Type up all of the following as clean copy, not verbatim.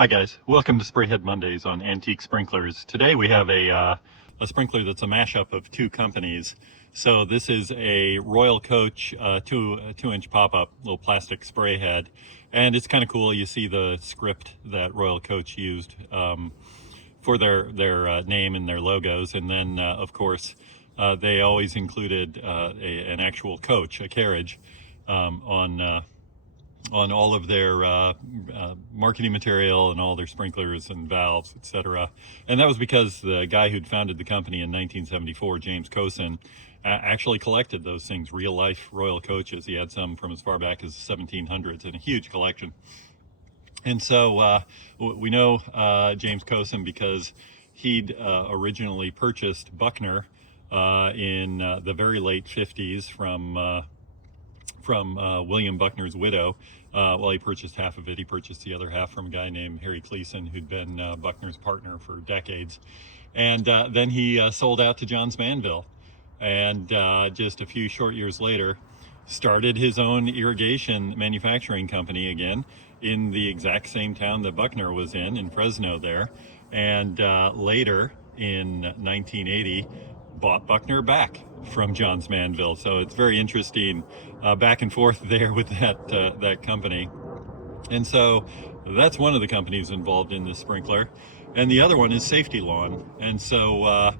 Hi guys, welcome to Sprayhead Mondays on Antique Sprinklers. Today we have a sprinkler that's a mashup of two companies. So this is a Royal Coach 2-inch pop-up little plastic spray head, and it's kind of cool. You see the script that Royal Coach used for their name and their logos, and then of course they always included an actual coach, a carriage, on all of their marketing material and all their sprinklers and valves, etc. And that was because the guy who'd founded the company in 1974, James Coson, actually collected those things, real life Royal Coaches. He had some from as far back as the 1700s and a huge collection. And so we know James Coson because he'd originally purchased Buckner in the very late 50s from William Buckner's widow. Well, he purchased half of it. He purchased the other half from a guy named Harry Cleason, who'd been Buckner's partner for decades. And then he sold out to Johns Manville. And just a few short years later, started his own irrigation manufacturing company again in the exact same town that Buckner was in Fresno there. And later, in 1980, bought Buckner back from Johns Manville. So it's very interesting back and forth there with that company. And so that's one of the companies involved in this sprinkler. And the other one is Safety Lawn. And so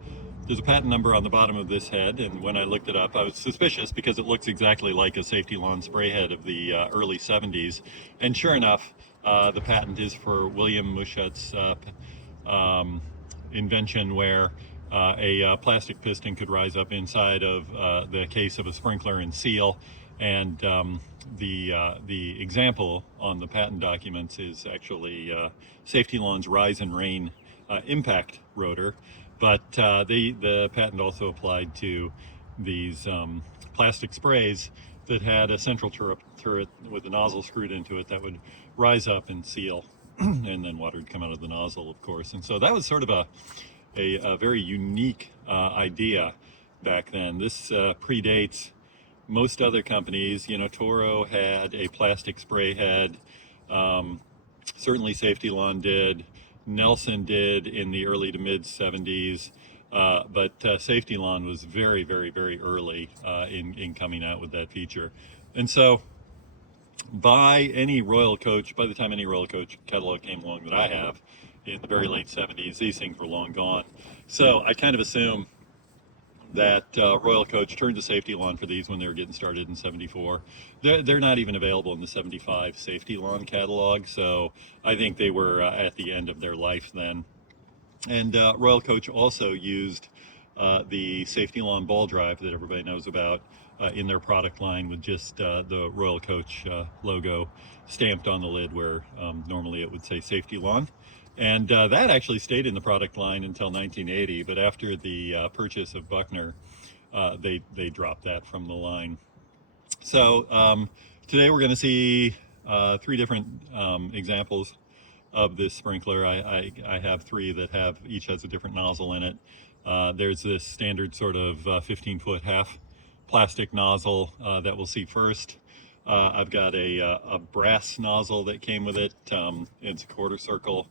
there's a patent number on the bottom of this head. And when I looked it up, I was suspicious because it looks exactly like a Safety Lawn spray head of the early 70s. And sure enough, the patent is for William Mushat's invention where a plastic piston could rise up inside of the case of a sprinkler and seal. And the example on the patent documents is actually Safety Lawn's Rise and Rain impact rotor. But the patent also applied to these plastic sprays that had a central turret with a nozzle screwed into it that would rise up and seal, and then water would come out of the nozzle, of course. And so that was sort of a very unique idea back then. This predates most other companies. You know, Toro had a plastic spray head. Certainly Safety Lawn did. Nelson did in the early to mid 70s. But Safety Lawn was very, very, very early in coming out with that feature. And so by the time any Royal Coach catalog came along that I have, in the very late 70s, these things were long gone. So I kind of assume that Royal Coach turned to Safety Lawn for these when they were getting started in 74. They're not even available in the 75 Safety Lawn catalog, so I think they were at the end of their life then. And Royal Coach also used the Safety Lawn ball drive that everybody knows about in their product line, with just the Royal Coach logo stamped on the lid where normally it would say Safety Lawn. And that actually stayed in the product line until 1980, but after the purchase of Buckner, they dropped that from the line. So today we're going to see three different examples of this sprinkler. I have three that each has a different nozzle in it. There's this standard sort of 15-foot half plastic nozzle that we'll see first. I've got a brass nozzle that came with it. It's a quarter circle.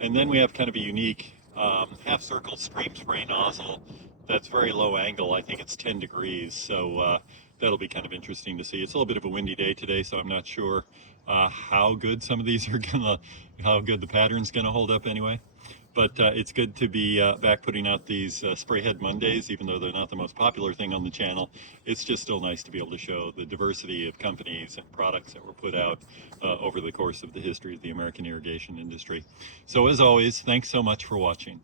And then we have kind of a unique half circle stream spray nozzle that's very low angle. I think it's 10 degrees. So that'll be kind of interesting to see. It's a little bit of a windy day today, so I'm not sure how good some of these are how good the pattern's gonna hold up anyway. But it's good to be back putting out these Sprayhead Mondays, even though they're not the most popular thing on the channel. It's just still nice to be able to show the diversity of companies and products that were put out over the course of the history of the American irrigation industry. So as always, thanks so much for watching.